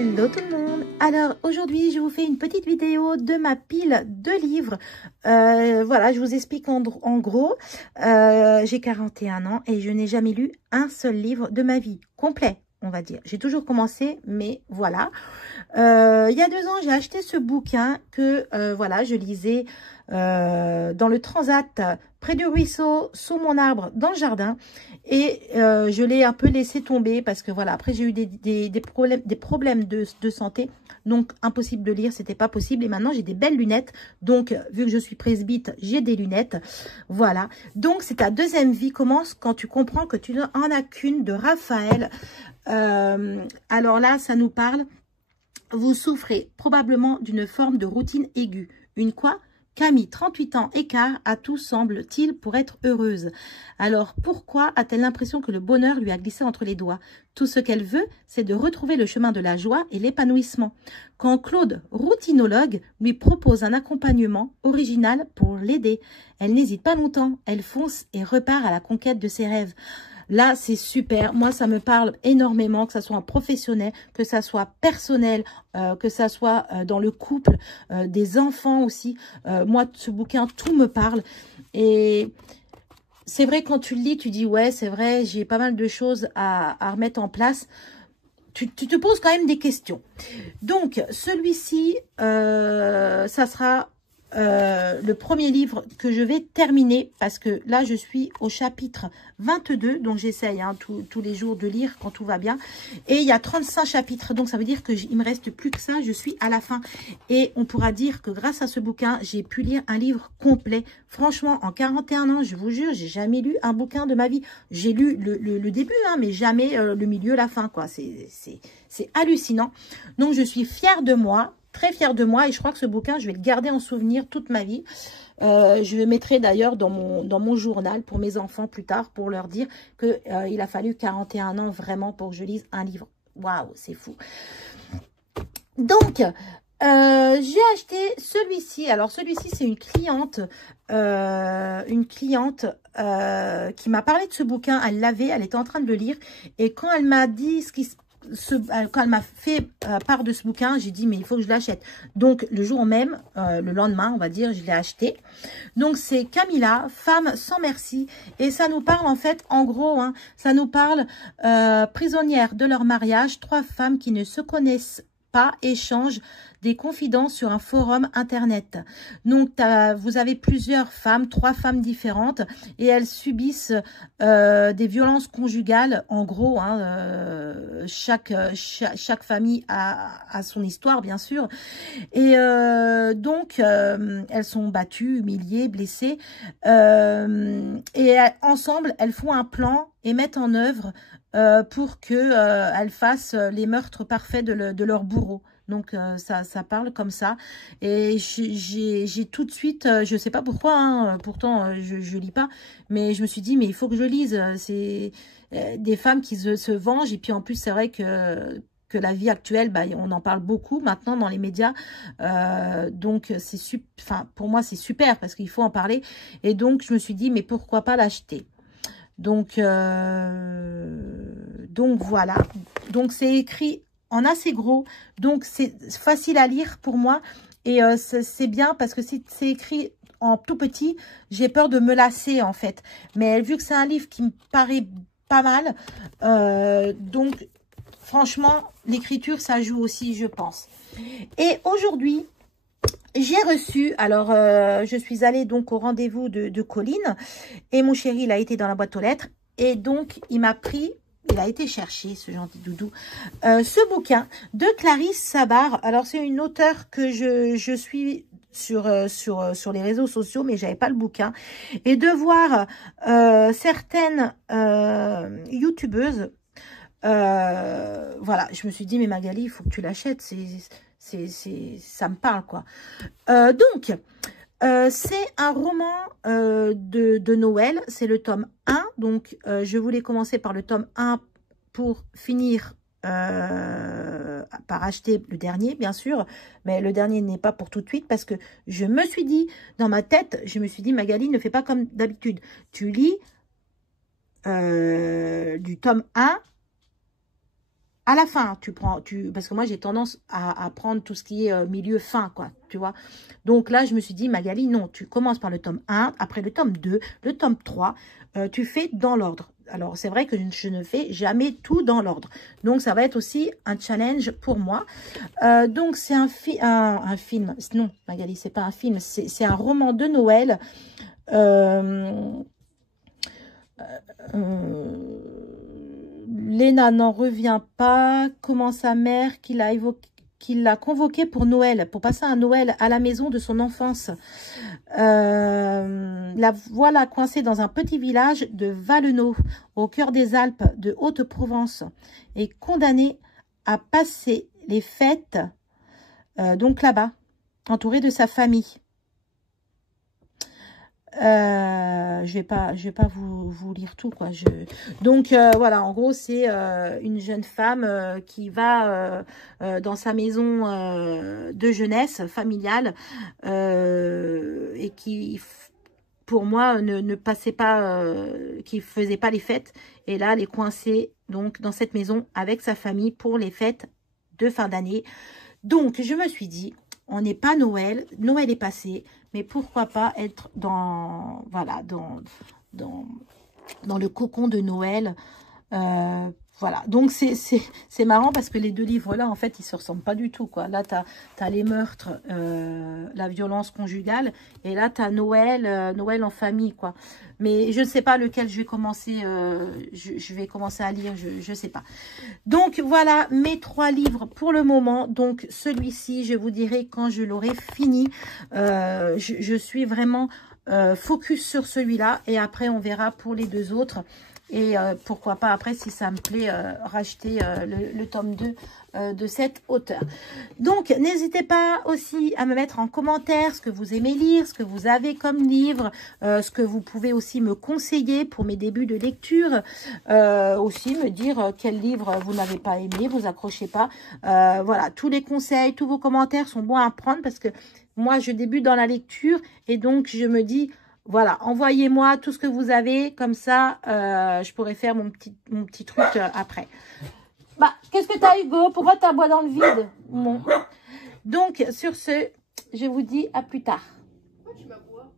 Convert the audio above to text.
Hello tout le monde. Alors aujourd'hui je vous fais une petite vidéo de ma pile de livres. Voilà, je vous explique en gros. J'ai 41 ans et je n'ai jamais lu un seul livre de ma vie complet, on va dire. J'ai toujours commencé, mais voilà. Il y a 2 ans, j'ai acheté ce bouquin que voilà, je lisais dans le transat près du ruisseau, sous mon arbre, dans le jardin. Et je l'ai un peu laissé tomber parce que voilà, après j'ai eu des problèmes de santé. Donc impossible de lire, c'était pas possible. Et maintenant j'ai des belles lunettes. Donc vu que je suis presbyte, j'ai des lunettes. Voilà. Donc c'est ta deuxième vie commence quand tu comprends que tu n'en as qu'une, de Raphaël. Alors là, ça nous parle. Vous souffrez probablement d'une forme de routine aiguë. Une quoi? Camille, 38 ans, écart, à tout semble-t-il pour être heureuse. Alors, pourquoi a-t-elle l'impression que le bonheur lui a glissé entre les doigts? Tout ce qu'elle veut, c'est de retrouver le chemin de la joie et l'épanouissement. Quand Claude, routinologue, lui propose un accompagnement original pour l'aider, elle n'hésite pas longtemps, elle fonce et repart à la conquête de ses rêves. Là, c'est super. Moi, ça me parle énormément, que ça soit en professionnel, que ça soit personnel, que ça soit dans le couple, des enfants aussi. Moi, ce bouquin, tout me parle. Et c'est vrai, quand tu le lis, tu dis, ouais, c'est vrai, j'ai pas mal de choses à remettre en place. Tu te poses quand même des questions. Donc, celui-ci, ça sera le premier livre que je vais terminer parce que là je suis au chapitre 22, donc j'essaye tous les jours de lire quand tout va bien, et il y a 35 chapitres, donc ça veut dire que il me reste plus que ça, je suis à la fin, et on pourra dire que grâce à ce bouquin j'ai pu lire un livre complet. Franchement, en 41 ans, je vous jure, j'ai jamais lu un bouquin de ma vie. J'ai lu le début, mais jamais le milieu, la fin, quoi. C'est hallucinant. Donc je suis fière de moi, très fière de moi, et je crois que ce bouquin, je vais le garder en souvenir toute ma vie. Je le mettrai d'ailleurs dans mon journal pour mes enfants plus tard, pour leur dire que il a fallu 41 ans vraiment pour que je lise un livre. Waouh, c'est fou. Donc, j'ai acheté celui-ci. Alors, celui-ci, c'est une cliente qui m'a parlé de ce bouquin. Elle l'avait, elle était en train de le lire. Et quand elle m'a dit quand elle m'a fait part de ce bouquin, j'ai dit mais il faut que je l'achète. Donc le jour même, le lendemain on va dire, je l'ai acheté. Donc c'est Camilla, femme sans merci, et ça nous parle en fait, en gros, ça nous parle prisonnières de leur mariage, 3 femmes qui ne se connaissent pas échangent des confidences sur un forum internet. Donc vous avez plusieurs femmes, 3 femmes différentes, et elles subissent des violences conjugales. En gros, chaque famille a son histoire, bien sûr. Et donc elles sont battues, humiliées, blessées, et ensemble elles font un plan et mettent en œuvre pour que elles fassent les meurtres parfaits de leur bourreau. Donc ça parle comme ça, et j'ai tout de suite, je sais pas pourquoi, pourtant je lis pas, mais je me suis dit mais il faut que je lise. C'est des femmes qui se vengent, et puis en plus c'est vrai que la vie actuelle, on en parle beaucoup maintenant dans les médias, donc c'est pour moi c'est super parce qu'il faut en parler, et donc je me suis dit mais pourquoi pas l'acheter. Donc voilà, donc c'est écrit en assez gros, donc c'est facile à lire pour moi, et c'est bien parce que si c'est écrit en tout petit, j'ai peur de me lasser en fait, mais vu que c'est un livre qui me paraît pas mal, donc franchement l'écriture ça joue aussi, je pense. Et aujourd'hui j'ai reçu, alors je suis allée donc au rendez-vous de Colline, et mon chéri il a été dans la boîte aux lettres, et donc il m'a pris, il a été chercher, ce gentil doudou, ce bouquin de Clarisse Sabar. Alors c'est une auteure que je suis sur les réseaux sociaux, mais j'avais pas le bouquin, et de voir certaines youtubeuses, voilà, je me suis dit mais Magali, il faut que tu l'achètes, ça me parle quoi. Donc c'est un roman de Noël, c'est le tome 1, donc je voulais commencer par le tome 1 pour finir par acheter le dernier, bien sûr, mais le dernier n'est pas pour tout de suite, parce que je me suis dit, dans ma tête, je me suis dit, Magali, ne fais pas comme d'habitude, tu lis du tome 1 À la fin, parce que moi, j'ai tendance à prendre tout ce qui est milieu fin, quoi, tu vois. Donc là, je me suis dit, Magali, non, tu commences par le tome 1, après le tome 2, le tome 3, tu fais dans l'ordre. Alors, c'est vrai que je ne fais jamais tout dans l'ordre. Donc, ça va être aussi un challenge pour moi. Donc, c'est un film. Non, Magali, c'est pas un film. C'est un roman de Noël. Léna n'en revient pas. Comment sa mère qui l'a convoqué pour Noël, pour passer un Noël à la maison de son enfance. La voilà coincée dans un petit village de Valenod, au cœur des Alpes de Haute-Provence, et condamnée à passer les fêtes donc là-bas, entourée de sa famille. Je vais pas vous lire tout, quoi. Donc voilà, en gros c'est une jeune femme qui va dans sa maison de jeunesse familiale et qui, pour moi, ne passait pas, qui faisait pas les fêtes, et là elle est coincée donc dans cette maison avec sa famille pour les fêtes de fin d'année. Donc je me suis dit, on n'est pas Noël, Noël est passé, mais pourquoi pas être dans, voilà, dans le cocon de Noël. Voilà, donc c'est marrant parce que les deux livres-là, en fait, ils se ressemblent pas du tout, quoi. Là, tu as les meurtres, la violence conjugale, et là, tu as Noël, Noël en famille, quoi. Mais je ne sais pas lequel je vais commencer, je vais commencer à lire, je sais pas. Donc, voilà mes 3 livres pour le moment. Donc, celui-ci, je vous dirai quand je l'aurai fini. Je suis vraiment focus sur celui-là, et après, on verra pour les 2 autres. Et pourquoi pas après, si ça me plaît, racheter le tome 2 de cet auteur. Donc, n'hésitez pas aussi à me mettre en commentaire ce que vous aimez lire, ce que vous avez comme livre, ce que vous pouvez aussi me conseiller pour mes débuts de lecture. Aussi me dire quel livre vous n'avez pas aimé, vous accrochez pas. Voilà, tous les conseils, tous vos commentaires sont bons à prendre parce que moi, je débute dans la lecture et donc je me dis... Voilà, envoyez-moi tout ce que vous avez, comme ça, je pourrais faire mon petit truc après. Bah, qu'est-ce que t'as, Hugo? Pourquoi t'aboies dans le vide? Bon. Donc, sur ce, je vous dis à plus tard. Pourquoi tu m'aboies?